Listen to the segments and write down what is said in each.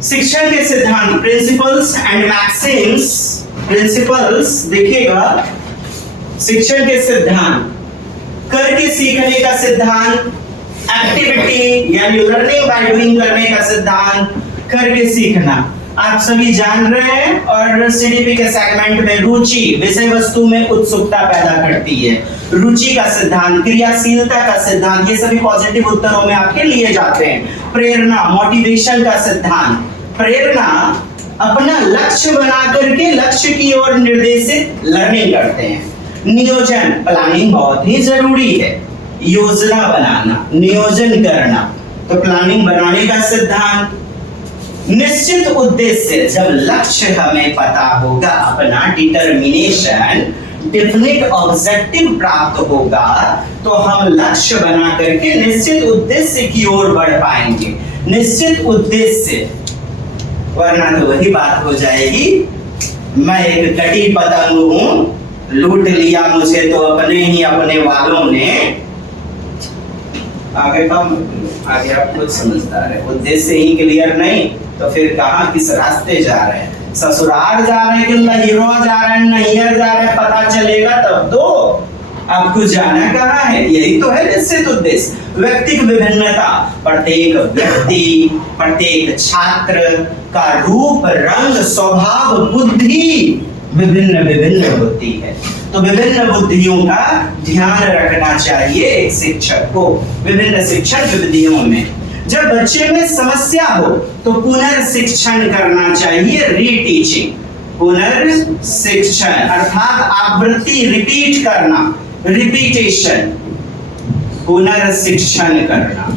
शिक्षण के सिद्धांत, प्रिंसिपल्स एंड मैक्सिम्स। प्रिंसिपल्स देखिएगा, शिक्षण के सिद्धांत, करके सीखने का सिद्धांत, एक्टिविटी यानी लर्निंग बाय डूइंग करने का सिद्धांत, करके सीखना आप सभी जान रहे हैं। और सीडीपी के सेगमेंट में रुचि, विषय वस्तु में उत्सुकता पैदा करती है, रुचि का सिद्धांत, क्रियाशीलता का सिद्धांत, ये सभी पॉजिटिव उत्तरों में आपके लिए जाते हैं। प्रेरणा, मोटिवेशन का सिद्धांत, प्रेरणा अपना लक्ष्य बना करके लक्ष्य की ओर निर्देशित लर्निंग करते हैं। नियोजन, प्लानिंग बहुत ही जरूरी है, योजना बनाना, नियोजन करना, तो प्लानिंग बनाने का सिद्धांत। निश्चित उद्देश्य, जब लक्ष्य हमें पता होगा, अपना डिटर्मिनेशन, डेफिनिट ऑब्जेक्टिव प्राप्त होगा, तो हम लक्ष्य बना करके निश्चित उद्देश्य की ओर बढ़ पाएंगे। निश्चित उद्देश्य, वरना तो वही बात हो जाएगी, मैं एक कटी पतंग हूं, लूट लिया मुझे तो अपने ही अपने वालों ने। आगे आप खुद समझदार है, उद्देश्य ही क्लियर नहीं तो फिर कहाँ किस रास्ते जा रहे हैं, ससुराल जा रहे हैं कि लहिरो जा रहे हैं, नैहर जा रहे हैं, पता चलेगा तब तो। आपको जाना कहाँ है, यही तो है निश्चित उद्देश्य। व्यक्तिगत विभिन्नता, प्रत्येक व्यक्ति, प्रत्येक छात्र का रूप, रंग, स्वभाव, बुद्धि विभिन्न विभिन्न होती है, तो विभिन्न बुद्धियों का ध्यान रखना चाहिए एक शिक्षक को विभिन्न शिक्षण विधियों में। जब बच्चे में समस्या हो तो पुनर्शिक्षण करना चाहिए, रीटीचिंग। पुनर्शिक्षण अर्थात आवृत्ति, रिपीट करना, रिपीटेशन, पुनर्शिक्षण करना।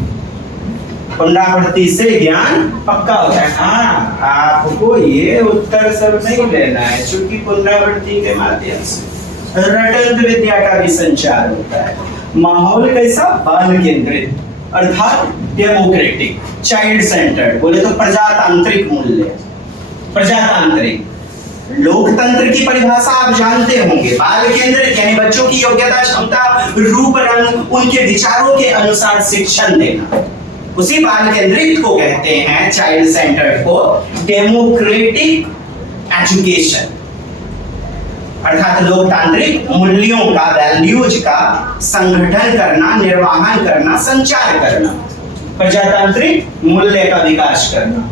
पुनरावृत्ति से ज्ञान पक्का होता है। हाँ, आपको ये उत्तर सब नहीं लेना है, क्योंकि पुनरावृत्ति के माध्यम से रटंत विद्या का भी संचार होता है। माहौल कैसा, बाल केंद्रित अर्थात डेमोक्रेटिक, चाइल्ड सेंटर्ड, बोले तो प्रजातांत्रिक मूल्य, प्रजातांत्रिक। लोकतंत्र की परिभाषा आप जानते होंगे, बाल केंद्रित यानी बच्चों की योग्यता, क्षमता, रूप, रंग, उनके विचारों के अनुसार शिक्षण देना, उसी बाल केंद्रित को कहते हैं, चाइल्ड सेंटर्ड को डेमोक्रेटिक एजुकेशन, अर्थात लोकतांत्रिक मूल्यों का, वैल्यूज का संगठन करना, निर्वहन करना, संचार करना, प्रजातांत्रिक मूल्य का विकास करना।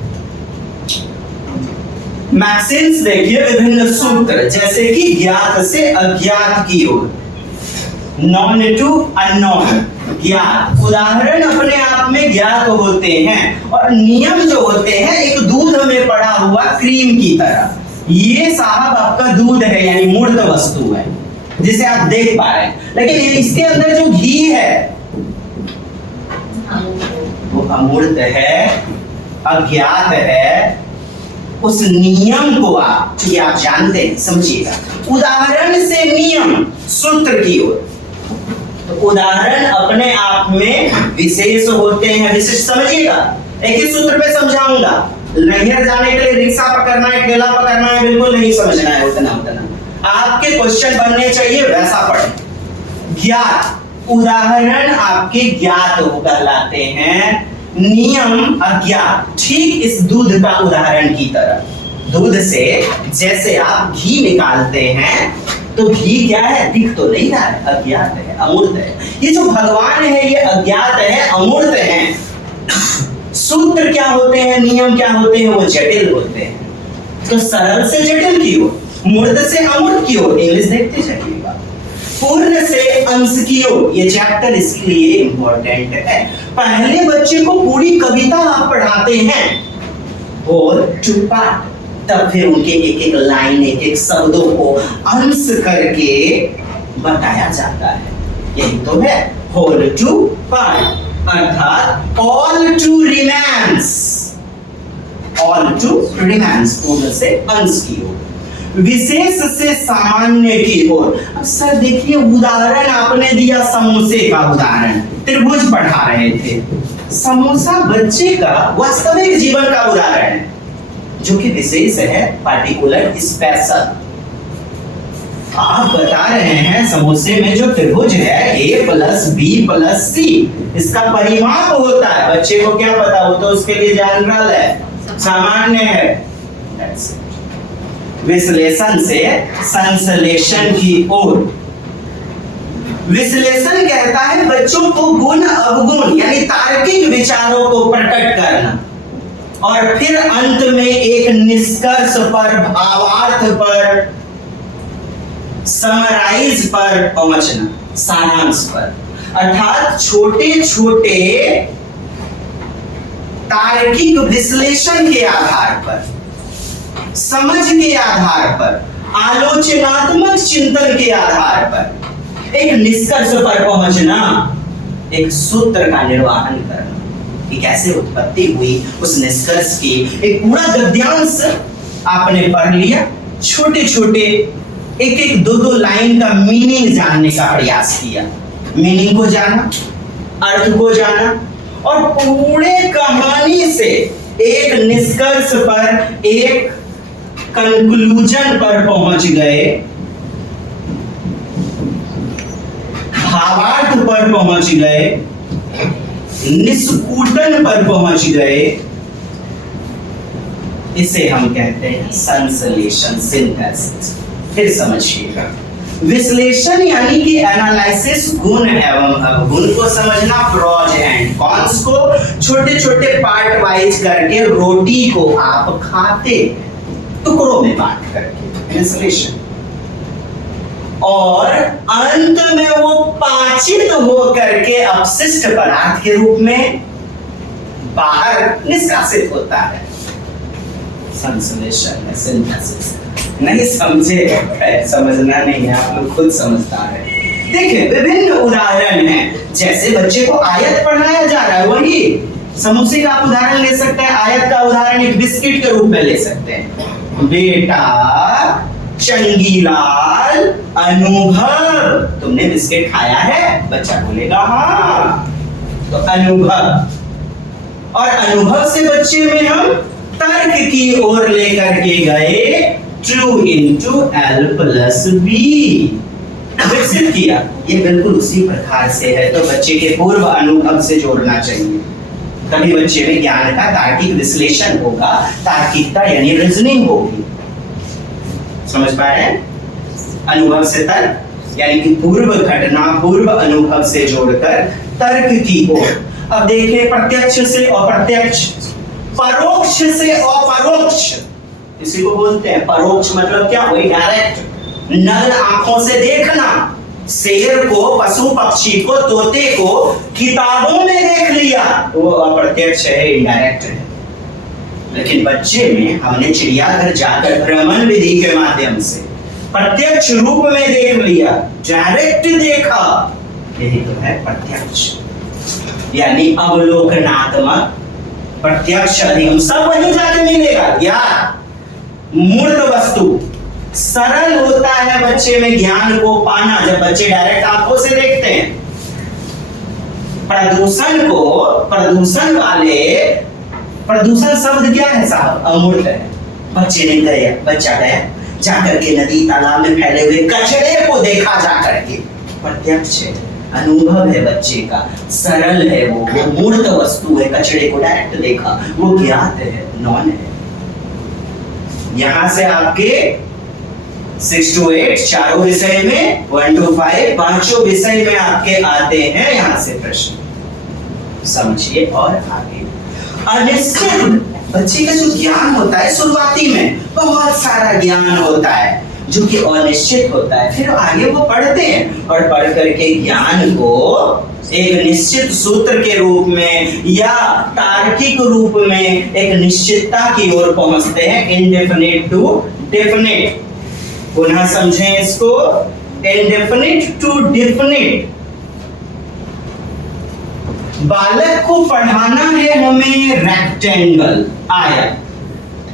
मैक्सिम्स देखिए, विभिन्न सूत्र, जैसे कि ज्ञात से अज्ञात की ओर, नॉन टू अननोन, ज्ञात। उदाहरण अपने आप में ज्ञात होते हैं और नियम जो होते हैं एक दूध में पड़ा हुआ क्रीम की तरह। ये साहब आपका दूध है यानी मूर्त वस्तु है जिसे आप देख पा रहे हैं, लेकिन इसके अंदर जो घी है वो अमूर्त है, अज्ञात है। उस नियम को आप जानते हैं, समझिएगा। उदाहरण से नियम, सूत्र की ओर, तो उदाहरण अपने आप में विशेष होते हैं, विशेष समझिएगा। एक ही सूत्र पे समझाऊंगा, नैहर जाने के लिए रिक्शा पकड़ना है, ठेला पकड़ना है, बिल्कुल नहीं समझना है उतना उतना। आपके क्वेश्चन बनने चाहिए वैसा पढ़े। ज्ञात, उदाहरण आपके ज्ञात कहलाते हैं, नियम अज्ञात। ठीक इस दूध का उदाहरण की तरह, दूध से जैसे आप घी निकालते हैं तो घी क्या है, दिख तो नहीं रहा है, अज्ञात है, अमूर्त है। ये जो भगवान है ये अज्ञात है, अमूर्त है। सूत्र क्या होते हैं, नियम क्या होते हैं, वो जटिल होते हैं। तो सरल से जटिल की ओर, मूर्त से अमूर्त की ओर, इंग्लिश देखते जाइएगा। पूर्ण से अंश की ओर, ये चैप्टर इसलिए इंपॉर्टेंट है। पहले बच्चे को पूरी कविता आप पढ़ाते हैं और चुप्पा, तब फिर उनके एक एक लाइन, एक एक शब्दों को अंश करके बताया जाता है। यही तो है होल टू पार्ट, अर्थात all to remains, all to remains, पूर्ण से अंश की ओर, विशेष से सामान्य की ओर। अब सर देखिए उदाहरण आपने दिया, समोसे का उदाहरण, त्रिभुज पढ़ा रहे थे। समोसा बच्चे का वास्तविक जीवन का उदाहरण है, जो कि विशेष है, पार्टिकुलर, स्पेशल। आप बता रहे हैं समोसे में जो त्रिभुज है a प्लस बी प्लस सी, इसका परिमाप होता है। बच्चे को क्या पता, वो तो उसके लिए जनरल है, सामान्य है। That's it. विश्लेषण से संश्लेषण की ओर। विश्लेषण कहता है बच्चों को गुण अवगुण यानी तार्किक विचारों को प्रकट करना और फिर अंत में एक निष्कर्ष पर, भावार्थ पर, समराइज पर पहुंचना, सारांश पर। अर्थात छोटे छोटे तार्किक विश्लेषण के आधार पर, समझ के आधार पर, आलोचनात्मक चिंतन के आधार पर एक निष्कर्ष पर पहुंचना, एक सूत्र का निर्वहन करना कि कैसे उत्पत्ति हुई उस निष्कर्ष की। एक पूरा गद्यांश आपने पढ़ लिया, छोटे छोटे एक एक दो दो लाइन का मीनिंग जानने का प्रयास किया, मीनिंग को जाना, अर्थ को जाना और पूरे कहानी से एक निष्कर्ष पर, एक कंक्लूजन पर पहुंच गए, भावार्थ पर पहुंच गए, निष्कूटन पर पहुंच गए। इसे हम कहते हैं संश्लेषण, सिंथेसिस। फिर समझिएगा, विश्लेषण यानी कि एनालिसिस, गुण एवं अवगुण को समझना, प्रोज एंड कॉन्स को छोटे छोटे पार्ट वाइज करके रोटी को आप खाते टुकड़ों में बांट करके, विश्लेषण। और अंत में वो पाचित हो करके अपशिष्ट पदार्थ के रूप में बाहर निष्कासित होता है, संश्लेषण है, सिंथेसिस। नहीं समझे, समझना नहीं है, आप लोग खुद समझदार है। देखिए विभिन्न उदाहरण हैं, जैसे बच्चे को आयत पढ़ाया जा रहा है, वही समोसे का आप उदाहरण ले सकते हैं, आयत का उदाहरण एक बिस्किट के रूप में ले सकते हैं। बेटा चंगीलाल अनुभव, तुमने बिस्किट खाया है? बच्चा बोलेगा हाँ। तो अनुभव, और अनुभव से बच्चे में हम तर्क की ओर लेकर के गए, 2 into L plus B विकसित किया। ये बिल्कुल उसी प्रकार से है, तो बच्चे के पूर्व अनुभव से जोड़ना चाहिए, तभी बच्चे में ज्ञान का तार्किक विश्लेषण होगा, तार्किकता यानी रीजनिंग होगी। समझ पा रहे हैं? अनुभव से तर्क यानी कि पूर्व घटना पूर्व अनुभव से जोड़कर तर्क की ओर। अब देखिए प्रत्यक्ष से अप्रत्यक्ष, परोक्ष से अपरोक्ष, इसी को बोलते हैं परोक्ष। मतलब क्या? वही डायरेक्ट नग्न आंखों से देखना, शेर को, पशु पक्षी को, तोते को किताबों में देख लिया, वो अप्रत्यक्ष है, इनडायरेक्ट है। लेकिन बच्चे में हमने चिड़ियाघर जाकर भ्रमण विधि के माध्यम से प्रत्यक्ष रूप में देख लिया, डायरेक्ट देखा, यही तो है प्रत्यक्ष यानी अवलोकनात्मक। प्रत्यक्ष अधिगम सब वहीं जाके मिलेगा यार। मूर्त वस्तु सरल होता है बच्चे में ज्ञान को पाना जब बच्चे डायरेक्ट आंखों से देखते हैं। प्रदूषण को, प्रदूषण वाले, प्रदूषण शब्द क्या है साहब? अमूर्त है। बच्चे ने गया, बच्चा गया जाकर के नदी तालाब में फैले हुए कचरे को देखा, जाकर के प्रत्यक्ष है, अनुभव है बच्चे का, सरल है, वो मूर्त वस्तु है, कचरे को डायरेक्ट देखा, वो ज्ञात है, नॉन है। यहां से आपके 6 to 8 चारों विषय में, 1 to 5 पांचों विषय में आपके आते हैं यहां से प्रश्न। समझिए और आगे। अनिश्चित, बच्चे का जो ज्ञान होता है शुरुआती में बहुत सारा ज्ञान होता है जो कि अनिश्चित होता है, फिर आगे वो पढ़ते हैं और पढ़ करके ज्ञान को एक निश्चित सूत्र के रूप में या तार्किक रूप में एक निश्चितता की ओर पहुंचते हैं, इंडेफिनिट टू डेफिनिट। पुनः समझें इसको, इंडेफिनिट टू डेफिनिट। बालक को पढ़ाना है हमें रेक्टेंगल, आयत,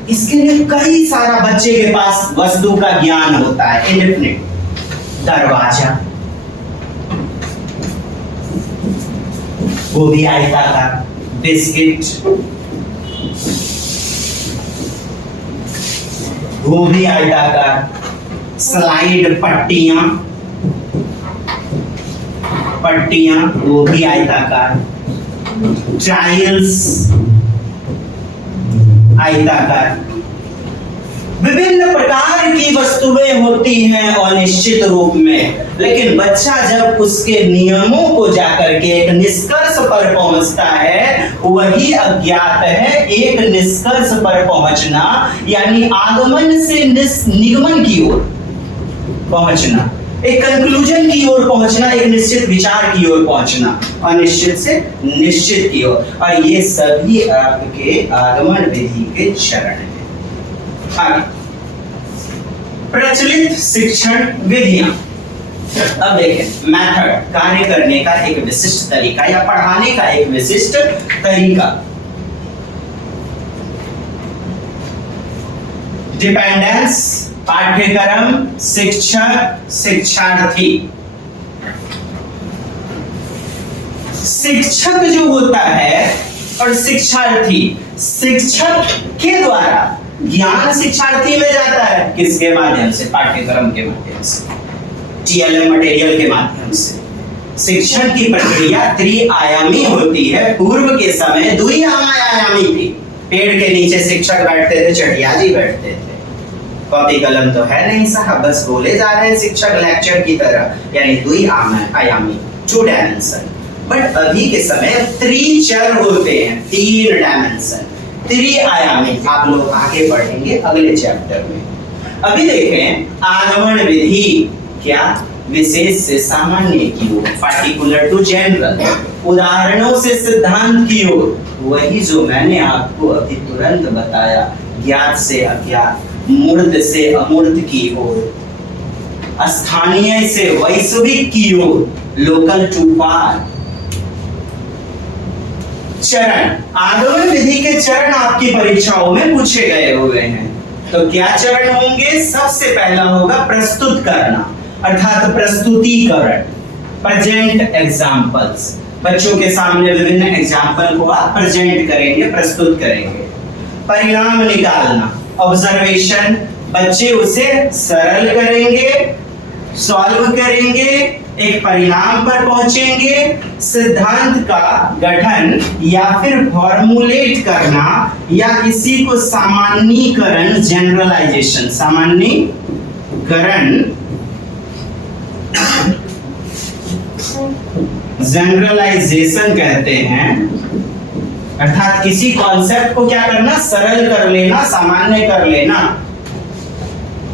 इसके लिए कई सारा बच्चे के पास वस्तु का ज्ञान होता है, इंडेफिनिट। दरवाजा, वो भी आयताकार, बिस्किट, वो भी आयताकार, स्लाइड, पट्टियां, पट्टियां वो भी आयताकार, टाइल्स आयताकार। विभिन्न प्रकार की वस्तुएं होती हैं अनिश्चित रूप में, लेकिन बच्चा जब उसके नियमों को जाकर के एक निष्कर्ष पर पहुंचता है, वही अज्ञात है। एक निष्कर्ष पर पहुंचना यानी आगमन से निगमन की ओर पहुंचना, एक कंक्लूजन की ओर पहुंचना, एक निश्चित विचार की ओर पहुंचना, अनिश्चित से निश्चित की ओर। और ये सभी आपके आगमन विधि के चरण हैं। आगे प्रचलित शिक्षण विधियां। अब देखें, मेथड, कार्य करने का एक विशिष्ट तरीका या पढ़ाने का एक विशिष्ट तरीका। डिपेंडेंस, पाठ्यक्रम, शिक्षक, शिक्षार्थी। शिक्षक जो होता है और शिक्षार्थी, शिक्षक के द्वारा ज्ञान शिक्षार्थी में जाता है। किसके माध्यम से? पाठ्यक्रम के माध्यम से, टीएलएम मटेरियल के माध्यम से। शिक्षण की प्रक्रिया त्रिआयामी होती है। पूर्व के समय द्विआयामी थी। पेड़ के नीचे शिक्षक बैठते थे, चढ़िया जी बैठते थे। कॉपी कलम तो है नहीं साहब, बस बोले जा रहे हैं शिक्षक लेक्चर की तरह, यानी द्विआयामी, 2 डायमेंशन। बट अभी के समय त्रिचर होते हैं, 3 डायमेंशन, त्रिआयामी। आप लोग आगे बढ़ेंगे अगले चैप्टर में। अभी देखें आगमन विधि, क्या? विशेष से सामान्य की ओर, पार्टिकुलर टू जनरल, उदाहरणों से सिद्धांत की ओर। वही जो मैंने आपको अभी तुरंत बताया, ज्ञात से अज्ञात, मूर्त से अमूर्त की ओर, स्थानीय से वैश्विक की ओर, लोकल टू पार। चरण, आगमन विधि के चरण आपकी परीक्षाओं में पूछे गए हुए हैं। तो क्या चरण होंगे? सबसे पहला होगा प्रस्तुत करना, अर्थात प्रस्तुतिकरण, प्रेजेंट एग्जाम्पल्स। बच्चों के सामने विभिन्न एग्जाम्पल को आप प्रेजेंट करेंगे, प्रस्तुत करेंगे। परिणाम निकालना, ऑब्जर्वेशन, बच्चे उसे सरल करेंगे, सॉल्व करेंगे, एक परिणाम पर पहुंचेंगे। सिद्धांत का गठन या फिर फॉर्मुलेट करना, या किसी को सामान्यीकरण, जनरलाइजेशन, सामान्यीकरण, जनरलाइजेशन कहते हैं। अर्थात किसी कॉन्सेप्ट को क्या करना? सरल कर लेना, सामान्य कर लेना,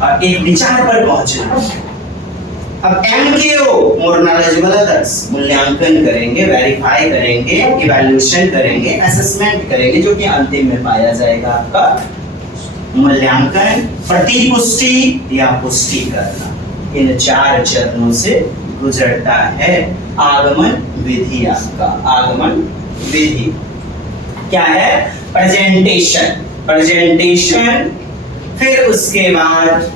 और एक विचार पर पहुंचना। अब MKO, मोर नॉलेजेबल अदर्स, मूल्यांकन करेंगे, वेरीफाई करेंगे, इवैल्यूएशन करेंगे, असेसमेंट करेंगे, जो कि अंतिम में पाया जाएगा आपका मूल्यांकन, प्रतिपुष्टि या पुष्टि करना। इन 4 चरणों से गुजरता है आगमन विधि। आपका आगमन विधि क्या है? प्रेजेंटेशन, प्रेजेंटेशन, फिर उसके बाद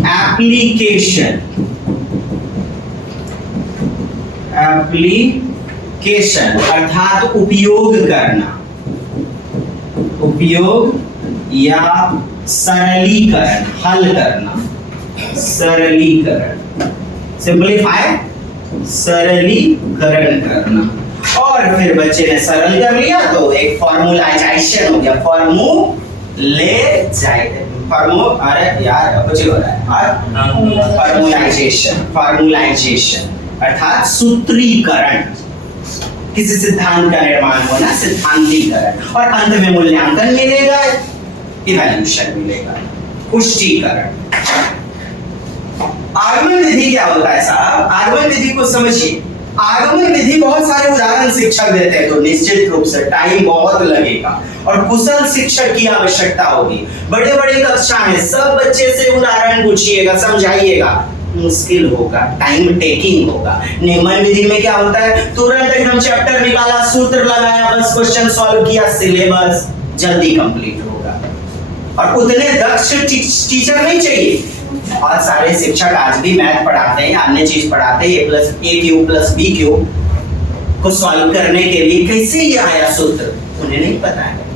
एप्लीकेशन, एप्लीकेशन अर्थात उपयोग करना, उपयोग या सरलीकरण, हल करना, सरलीकरण, सिंपलीफाई, सरलीकरण करना। और फिर बच्चे ने सरल कर लिया तो एक फॉर्मुलाइजेशन हो गया, अरे यार कुछ हो रहा है, फॉर्मुलाइजेशन, फॉर्मुलाइजेशन अर्थात सूत्रीकरण, किसी सिद्धांत का निर्माण होना, सिद्धांतीकरण। और अंत में मूल्यांकन मिलेगा, इवैल्यूएशन मिलेगा, पुष्टिकरण। आगमन विधि क्या होता है साहब? आगमन विधि को समझिए। आगमन विधि बहुत सारे उदाहरण शिक्षक देते हैं, तो निश्चित रूप से टाइम बहुत लगेगा और कुशल शिक्षक की आवश्यकता होगी। बड़े बड़े कक्षा में सब बच्चे से उदाहरण पूछिएगा, समझाइएगा, मुश्किल होगा, टाइम टेकिंग होगा। निगमन विधि में क्या होता है? तुरंत एकदम चैप्टर निकाला, सूत्र लगाया, बस क्वेश्चन सॉल्व किया, सिलेबस जल्दी कंप्लीट होगा। और उतने दक्ष टीचर नहीं चाहिए। बहुत सारे शिक्षक आज भी मैथ पढ़ाते हैं, अन्य चीज पढ़ाते हैं, a+a³ b³ को सॉल्व करने के लिए कैसे ये आया सूत्र उन्हें नहीं पता है।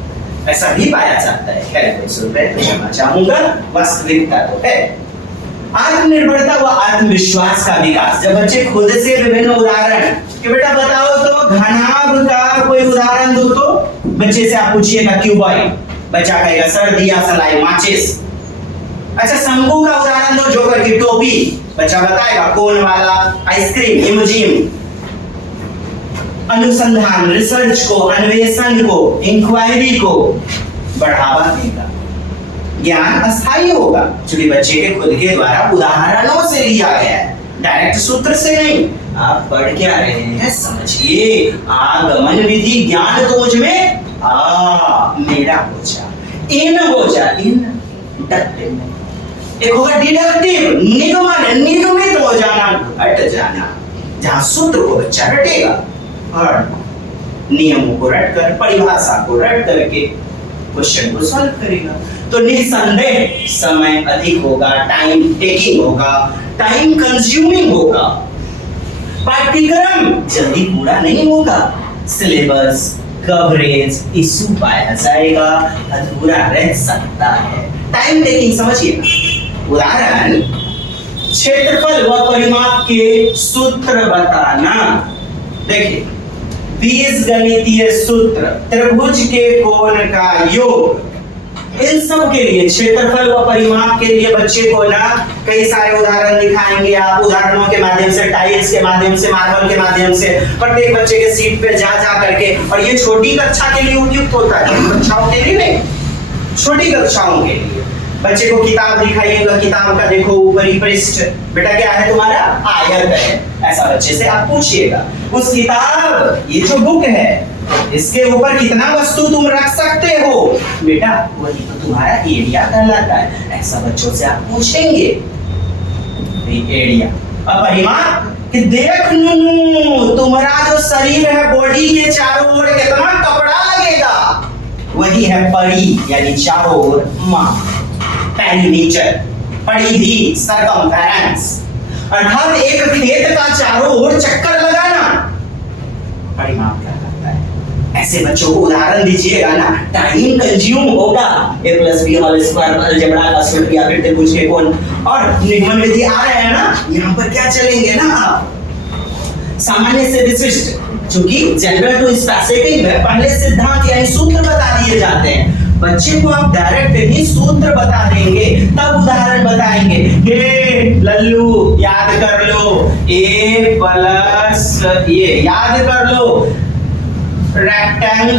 ऐसा भी पाया जाता है। खैर, कोई सुन रहे तो क्षमा चाहूंगा, वास्तविकता तो है। आत्मनिर्भरता व आत्मविश्वास का विकास। जब बच्चे खुद से विभिन्न उदाहरण कि बेटा बताओ तो घनाभ का कोई उदाहरण दो, तो बच्चे से आप पूछिएगा क्यूबॉइड, बच्चा कहेगा सर दिया सलाई माचिस। अच्छा शंकु का उदाहरण दो, जोकर की टोपी, बच्चा बताएगा कोन वाला आइसक्रीम, इमोजिम। अनुसंधान, रिसर्च को, अन्वेषण को, इंक्वायरी को बढ़ावा देगा। ज्ञान अस्थायी होगा क्योंकि बच्चे के खुद के द्वारा उदाहरणों से लिया गया है, डायरेक्ट सूत्र से नहीं। आप पढ़ क्या रहे हैं समझिए। आगमन विधि ज्ञान तो मुझ में मेरा बोझा, इन बोझा, इन एक होगा डिडक्टिव, निगमन, निगमित हो जाना, हट जाना, जहां सूत्र को बच्चा रटेगा और नियमों को रट कर, परिभाषा को रट करके क्वेश्चन को सॉल्व करेगा। तो निसंदेह समय अधिक होगा, टाइम टेकिंग होगा, टाइम कंज्यूमिंग होगा, पाठ्यक्रम जल्दी पूरा नहीं होगा, सिलेबस कवरेज इशू पाया जाएगा, अधूरा रह सकता है। टाइम टेकिंग समझिए। उदाहरण, क्षेत्रफल व परिमाप के सूत्र बताना। देखिए बीजगणितीय सूत्र, त्रिभुज के कोण का योग, इन सब के लिए क्षेत्रफल व परिमाप के लिए बच्चे को ना कई सारे उदाहरण दिखाएंगे आप, उदाहरणों के माध्यम से, टाइल्स के माध्यम से, मार्बल के माध्यम से, प्रत्येक बच्चे के सीट पे जा जा करके। और ये छोटी कक्षा के लिए उपयुक्त होता है, छोटी कक्षाओं के लिए नहीं, छोटी कक्षाओं के लिए। बच्चे को किताब दिखाइएगा, किताब का देखो ऊपरी पृष्ठ, बेटा क्या है तुम्हारा, आयत है, ऐसा बच्चे से आप पूछिएगा। उस किताब, ये जो बुक है, इसके ऊपर कितना वस्तु तुम रख सकते हो, बेटा वही तो तुम्हारा एरिया कहलाता है, ऐसा बच्चों से आप पूछेंगे। एरिया और परिमाप कि देख नूनू तुम्हारा जो शरीर है, बॉडी के चारों ओर कितना कपड़ा लगेगा, वही है परी, यानी चारों ओर माप, पेरीमीटर, परिधि, सरकमफेरेंस, अर्थात एक खेत का चारों ओर चक्कर लगाना परिमाप कहलाता है। ऐसे बच्चों को उदाहरण दीजिएगा ना, टाइम कंज्यूम होगा। a + b whole square, algebra का सूत्र या फिर त्रिभुज के कोण, और निगमन विधि आ रहा है ना, यहाँ पर क्या चलेंगे ना आप, सामान्य से विशिष्ट, क्योंकि जनरल टू स्पेसिफिक में पहले सिद्धांत यानी सूत्र बता दिए जाते हैं। बच्चे को आप डायरेक्ट ही सूत्र बता देंगे, तब उदाहरण बताएंगे। ये लल्लू याद कर लो, a + ये याद कर लो, रेक्टेंगल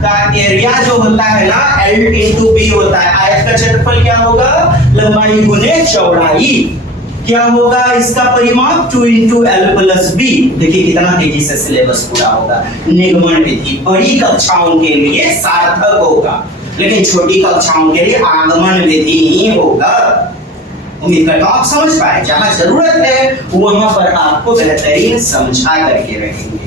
का एरिया जो होता है ना L × B होता है। आयत का क्षेत्रफल क्या होगा, लंबाई गुने चौड़ाई, क्या होगा इसका परिमाप 2 × L + B। देखिए कितना तेजी से सिलेबस पूरा होगा। निगमन विधि बड़ी कक्षाओं के लिए सार्थक होगा, लेकिन छोटी कक्षाओं के लिए आगमन विधि ही होगा। उम्मीद करता हूं आप समझ पाए। जहां जरूरत है वहां पर आपको बेहतरीन समझा करके रहेंगे।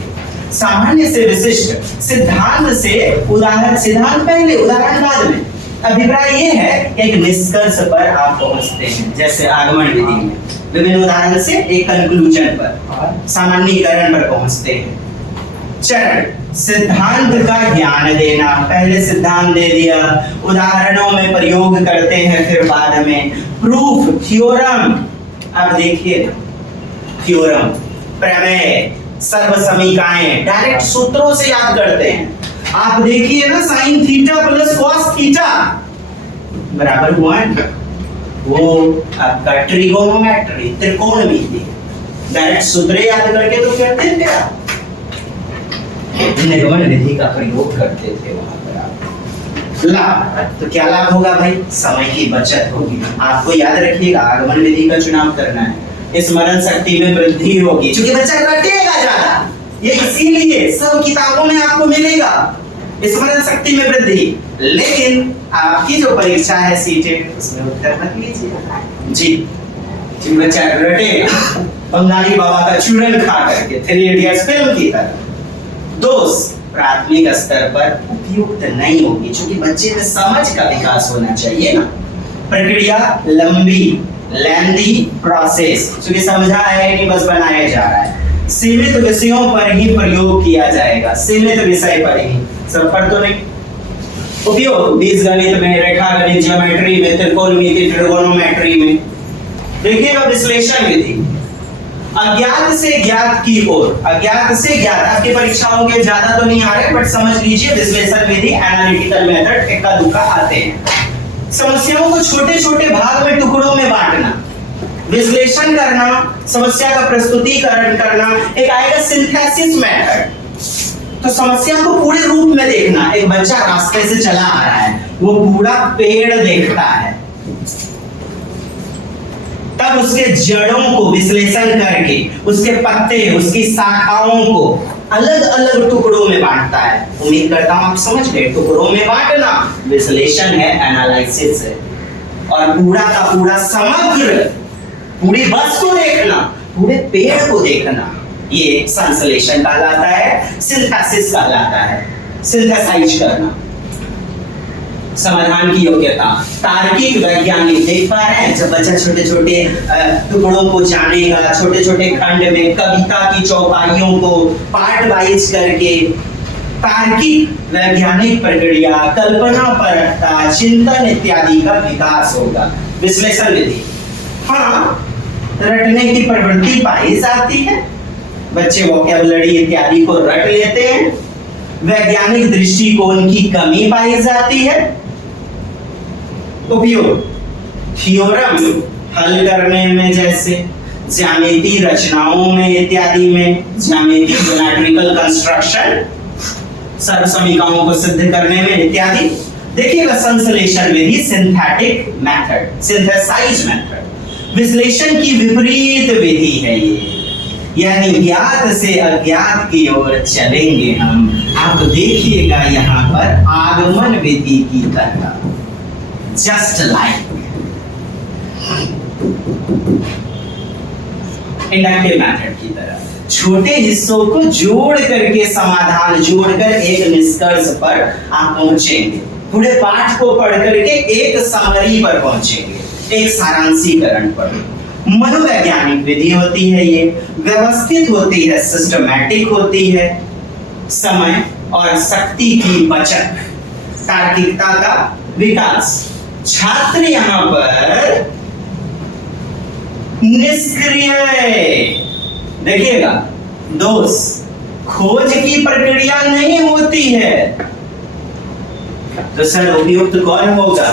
सामान्य से विशिष्ट, सिद्धांत से उदाहरण, सिद्धांत पहले उदाहरण बाद में। अभिप्राय ये है कि एक निष्कर्ष पर आप पहुंचते हैं, जैसे आगमन विधि में विभिन्न उदाहरण से एक कंक्लूजन पर, सामान्यीकरण पर पहुंचते हैं। चरण, सिद्धांत का ज्ञान देना, पहले सिद्धांत दे दिया, उदाहरणों में प्रयोग करते हैं, फिर बाद में प्रूफ, थ्योरम। अब देखिए थ्योरम, प्रमेय, सर्वसमीकाएं डायरेक्ट सूत्रों से याद करते हैं। आप देखिए ना, sin थीटा + cos थीटा बराबर हुआ है, वो आपका ट्रिगोनोमेट्री, त्रिकोणमिति, डायरेक्ट सूत्र याद करके तो करते थे आप, निगमन विधि का प्रयोग करते थे वहां पर आप। लाभ, तो क्या लाभ होगा भाई, समय की बचत होगी। आपको याद रखिएगा आगमन विधि का चुनाव करना है, स्मरण शक्ति में वृद्धि होगी, क्योंकि बच्चा रटेगा ज्यादा, ये इसीलिए सब किताबों में आपको मिलेगा स्मरण शक्ति में वृद्धि। लेकिन आपकी जो परीक्षा है सीटेट, उसमें उत्तर मत लीजिए जी, क्योंकि बच्चा रटेगा बंगाली बाबा का चूरन खा करके, 3 इडियट्स फिल्म की तरह। दोष, प्राथमिक स्तर पर उपयुक्त नहीं होगी, क्योंकि बच्चे में समझ का विकास होना चाहिए ना। प्रक्रिया लंबी, लेंदी प्रोसेस, क्योंकि समझा है कि बस बनाया जा रहा है। सीमित विषयों पर ही प्रयोग किया जाएगा, सीमित विषय पर ही, सब पर तो नहीं। उपयोग बीजगणित में, रेखागणित, ज्योमेट्री में, त्रिकोणमिति, ट्रिगोनोमेट्री में, देखिएगा विश्लेषण विधि, अज्ञात से ज्ञात की ओर, अज्ञात से ज्ञात। आपकी परीक्षाओं के ज्यादा तो नहीं आ रहे, बट समझ लीजिए विश्लेषण विधि, एनालिटिकल मेथड इक्का दुक्का आते हैं। समस्याओं को छोटे छोटे भाग में, टुकड़ों में बांटना, विश्लेषण करना, समस्या का प्रस्तुतिकरण करना। एक आएगा सिंथेसिस मेथड, तो समस्या को पूरे रूप में देखना। एक बच्चा रास्ते से चला आ रहा है, वो पूरा पेड़ देखता है, तब उसके जड़ों को विश्लेषण करके उसके पत्ते, उसकी शाखाओं को अलग अलग टुकड़ों में बांटता है। उम्मीद करता हूं आप समझ गए, टुकड़ों में बांटना विश्लेषण है, एनालिसिस है। और पूरा का पूरा समग्र, पूरी वस्तु को देखना, पूरे पेड़ को देखना, ये संश्लेषण कहलाता है, सिंथेसिस कहलाता है, सिंथेसाइज करना। समाधान की योग्यता, तार्किक वैज्ञानिक, देख पा रहे हैं जब बच्चा छोटे छोटे टुकड़ों को जानेगा, छोटे छोटे खंड में कविता की चौपाइयों को पार्ट वाइज करके, तार्किक वैज्ञानिक प्रक्रिया, कल्पना परकता, चिंतन इत्यादि का विकास होगा। विश्लेषण विधि, हाँ, रटने की प्रवृत्ति पाई जाती है, बच्चे वोकैबुलरी इत्यादि को रट लेते हैं। वैज्ञानिक दृष्टिकोण की कमी पाई जाती है। उपयोग, थ्योरम हल करने में, जैसे ज्यामिति रचनाओं में इत्यादि में, ज्यामिति ज्योमेट्रिकल कंस्ट्रक्शन, सर्वसमीकरणों को सिद्ध करने में इत्यादि। देखिएगा संश्लेषण विधि, सिंथेटिक मेथड, सिंथेसाइज मेथड, विश्लेषण की विपरीत विधि है ये, यानी ज्ञात से अज्ञात की ओर चलेंगे हम। आप देखिएगा यहाँ पर आगमन विधि की तरह, जस्ट लाइक इंडक्टिव मेथड की तरह, छोटे हिस्सों को जोड़ करके समाधान, जोड़कर एक निष्कर्ष पर आप पहुंचेंगे। पूरे पाठ को पढ़ करके एक समरी पर पहुंचेंगे, एक सारांशीकरण पर। मनोवैज्ञानिक विधि होती है ये, व्यवस्थित होती है, सिस्टमैटिक होती है, समय और शक्ति की बचत, तार्किकता का विकास। छात्र यहाँ पर निष्क्रिय, देखिएगा दोष, खोज की प्रक्रिया नहीं होती है, तो सर उपयुक्त कौन होगा?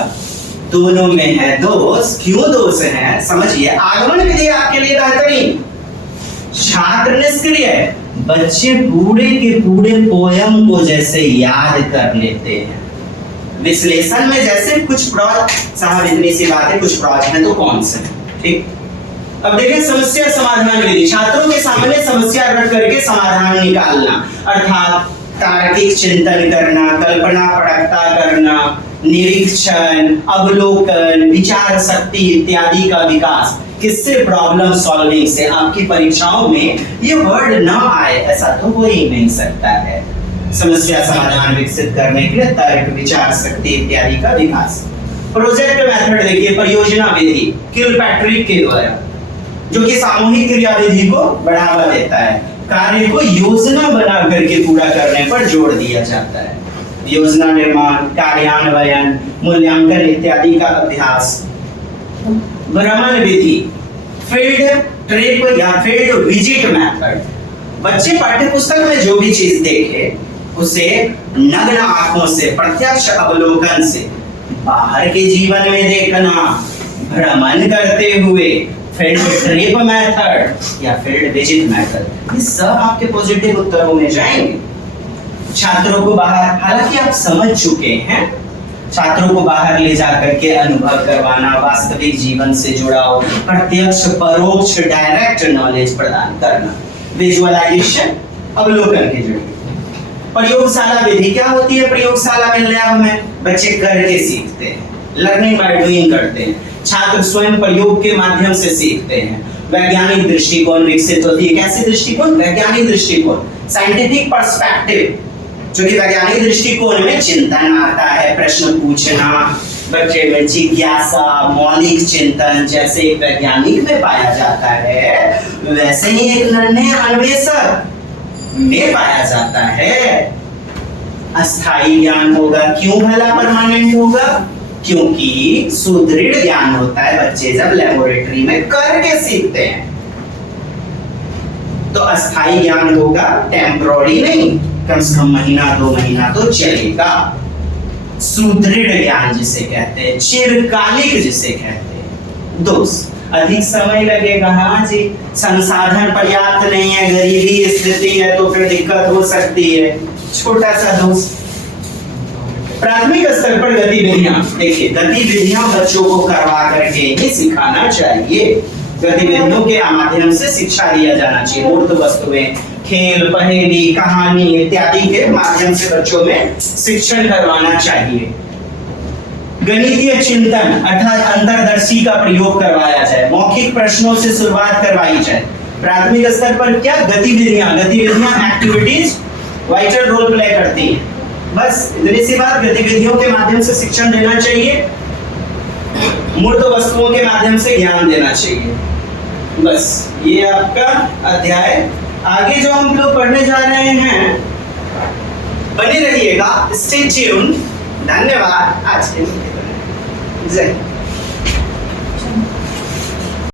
दोनों में है दोष। क्यों दोष है समझिए, आगमन विधि आपके लिए बेहतरीन, छात्र निष्क्रिय, बच्चे पूरे के पूरे पोयम को जैसे याद कर लेते हैं। विश्लेषण में जैसे कुछ प्रॉज, साहब इतनी सी बात है, कुछ प्रॉज है तो कौन से, ठीक। अब देखिए समस्या समाधान विधि, छात्रों के सामने समस्या रख करके समाधान निकालना, अर्थात तार्किक चिंतन करना, कल्पना परकता करना, निरीक्षण, अवलोकन, विचार शक्ति इत्यादि का विकास। किससे? प्रॉब्लम सॉल्विंग से। आपकी परीक्षाओं में ये वर्ड ना आए ऐसा तो हो ही नहीं सकता है। समस्या समाधान विकसित करने के लिए तर्क, विचार शक्ति इत्यादि का विकास। प्रोजेक्ट मेथड देखिए, परियोजना विधि किलपैट्रिक के द्वारा, जो कि सामूहिक क्रियाविधि को बढ़ावा देता है, कार्य को योजना बना करके पूरा करने पर जोर दिया जाता है। योजना निर्माण, कार्यान्वयन, मूल्यांकन इत्यादि का अभ्यास। भ्रमण विधि, फील्ड ट्रिप या फील्ड विजिट मेथड, बच्चे पाठ्य पुस्तक में जो भी चीज देखे उसे नग्न आंखों से, प्रत्यक्ष अवलोकन से बाहर के जीवन में देखना, भ्रमण करते हुए फील्ड ट्रिप मेथड या फील्ड विजिट मेथड, ये सब आपके पॉजिटिव उत्तरों में जाएंगे। छात्रों को बाहर, हालांकि आप समझ चुके हैं, छात्रों को बाहर ले जाकर के अनुभव करवाना, वास्तविक जीवन से जुड़ाव, प्रत्यक्ष परोक्ष डायरेक्ट नॉलेज प्रदान करना, विजुअलाइजेशन, अवलोकन के जरिए। प्रयोगशाला विधि क्या होती है? प्रयोगशाला में लैब में बच्चे करके सीखते हैं, लर्निंग बाय डूइंग करते हैं, छात्र स्वयं प्रयोग के माध्यम से सीखते हैं। वैज्ञानिक दृष्टिकोण विकसित होती है। कैसे दृष्टिकोण? वैज्ञानिक दृष्टिकोण, साइंटिफिक पर्सपेक्टिव, जो कि वैज्ञानिक दृष्टिकोण में चिंतन आता है, प्रश्न पूछना, बच्चे में जिज्ञासा, मौलिक चिंतन जैसे एक वैज्ञानिक में पाया जाता है, वैसे ही एक निर्णय अन्वेषक में पाया जाता है। अस्थायी ज्ञान होगा, क्यों भला परमानेंट होगा? क्योंकि सुदृढ़ ज्ञान होता है बच्चे जब लेबोरेटरी में करके सीखते हैं। तो अस्थाई ज्ञान होगा, टेम्पररी नहीं, कम से कम महीना 2 महीना तो चलेगा। सुदृढ़ ज्ञान जिसे कहते हैं, चिरकालिक जिसे कहते हैं। दोस्त अधिक समय लगेगा, हाँ जी, संसाधन पर्याप्त नहीं है, गरीबी स्थिति है तो फिर दिक्कत हो सकती है। छोटा सा दोस्त, प्राथमिक स्तर पर गतिविधियां, देखिए गतिविधियां बच्चों को करवा करके ही सिखाना चाहिए। गतिविधियों के माध्यम से शिक्षा दिया जाना चाहिए। मूर्त वस्तुएं, खेल, पहेली, कहानी इत्यादि के माध्यम से बच्चों में शिक्षण करवाना चाहिए। गणितीय चिंतन अर्थात अंतर्दर्शी का प्रयोग करवाया जाए, मौखिक प्रश्नों से शुरुआत करवाई जाए। प्राथमिक स्तर पर क्या गतिविधियां एक्टिविटीज वाइटल रोल प्ले करती हैं। बस इतनी सी बात, गतिविधियों के माध्यम से शिक्षण देना चाहिए, मूर्त वस्तुओं के माध्यम से ज्ञान देना चाहिए। बस ये आपका अध्याय। आगे जो हम लोग पढ़ने जा रहे हैं, बने रहिएगा, स्टे ट्यून्ड। धन्यवाद। आज के लिए जय।